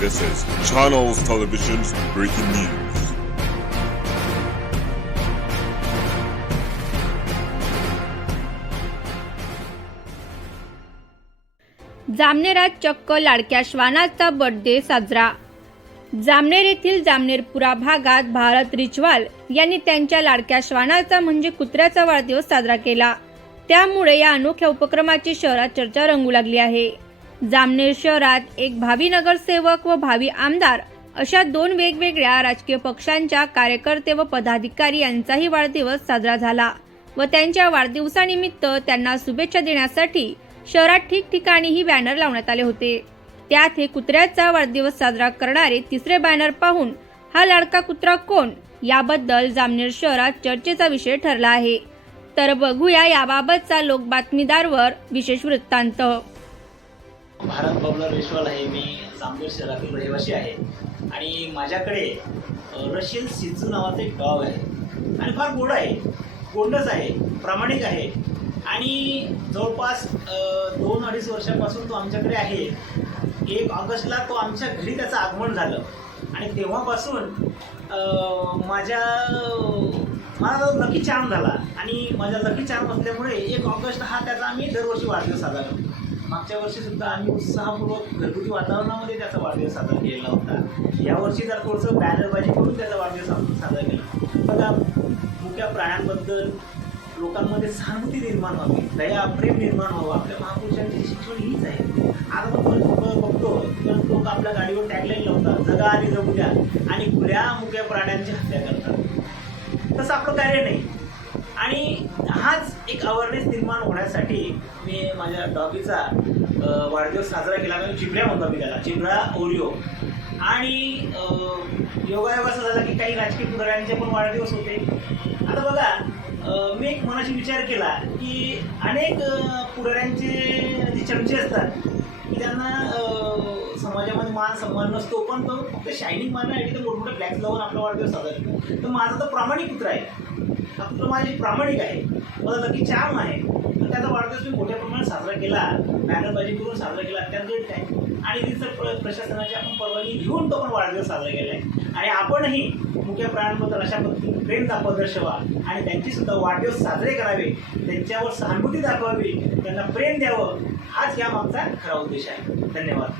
This is Channels Television's breaking news. जामनेरात चक्क लाडक्या श्वानाचा birthday साजरा. जामनेर येथील जामनेरपुरा भागात भारत रिचवाल यांनी त्यांच्या लाडक्या श्वानाचा म्हणजे कुत्र्याचा वाढदिवस साजरा केला. त्यामुळे या अनोख्या उपक्रमाची शहरात चर्चा रंगू लागली आहे. जामनेर शहरात एक भावी नगरसेवक व भावी आमदार अशा दोन वेगवेगळ्या राजकीय पक्षांच्या कार्यकर्ते व पदाधिकारी यांचाही वाढदिवस साजरा झाला व त्यांच्या वाढदिवसानिमित्त त्यांना शुभेच्छा देण्यासाठी शहरात ठिकठिकाणीही बॅनर लावण्यात आले होते. त्यात हे कुत्र्याचा वाढदिवस साजरा करणारे तिसरे बॅनर पाहून हा लाडका कुत्रा कोण याबद्दल जामनेर शहरात चर्चेचा विषय ठरला आहे. तर बघूया याबाबतचा लोक बातमीदारवर विशेष वृत्तांत. भारत बबलर विश्वाल आहे मी जामनेर शहरातील रहिवासी आहे. आणि माझ्याकडे रशियन रशील नावाचं एक डॉग आहे. आणि फार गोड आहे गोंडच आहे प्रामाणिक आहे. आणि जवळपास दोन अडीच वर्षापासून तो आमच्याकडे आहे. एक ऑगस्टला तो आमच्या घरी त्याचं आगमन झालं. आणि तेव्हापासून माझ्या माझा लकी चार्म झाला. आणि माझा लकी चार्म असल्यामुळे एक ऑगस्ट हा त्याचा आम्ही दरवर्षी वाढदिवस साजरा करतो. मागच्या वर्षी सुद्धा आम्ही उत्साहपूर्वक घरगुती वातावरणामध्ये त्याचा वाढदिवस साजरा केलेला होता. यावर्षी जर थोडंसं बॅनरबाजी करून त्याचा वाढदिवस आपण साजरा केला. बघा मुक्या प्राण्यांबद्दल लोकांमध्ये सहानुभूती निर्माण व्हावी दया प्रेम निर्माण व्हावं. आपल्या महापुरुषांची शिक्षण हीच आहे. आता आपण बघतो तर लोक आपल्या गाडीवर टॅगलाईन लावतात जगा आणि जगू द्या आणि खुल्या मुक्या प्राण्यांची हत्या करतात. तसं आपलं कार्य नाही. आणि हाच एक अवेअरनेस निर्माण होण्यासाठी मी माझ्या डॉगीचा वाढदिवस साजरा केला म्हणजे चिमऱ्या म्हणतो मी त्याला चिमरा ओरिओ. आणि योगायोग असं झाला की काही राजकीय पुढाऱ्यांचे पण वाढदिवस होते. आता बघा मी एक मनाशी विचार केला की अनेक पुढाऱ्यांचे जे चमचे असतात की त्यांना समाजामध्ये मान सन्मान नसतो पण तो फक्त शायनिंग मारण्यासाठी तर मोठमोठे ब्लॅक लावून आपला वाढदिवस साजरा करतो. तर माझा तर प्रामाणिक कुत्रा आहे. हा कुत्रा माझी प्रामाणिक आहे माझा लकी चार्म आहे. तर त्याचा वाढदिवस मी मोठ्या प्रमाणात साजरा केला. बॅनरबाजी करून साजरा केला. अत्यंत great आहे. आणि तिथं प्र प्रशासनाची आपण परवानगी घेऊन तो पण वाढदिवस साजरा केला आहे. आणि आपणही मुख्य प्राण्यांबद्दल अशा पद्धतीने प्रेम दाखवत दर्शवा. आणि त्यांची सुद्धा वाढदिवस साजरे करावे. त्यांच्यावर सहानुभूती दाखवावी. त्यांना प्रेम द्यावं. हाच या मागचा खरा उद्देश आहे. धन्यवाद.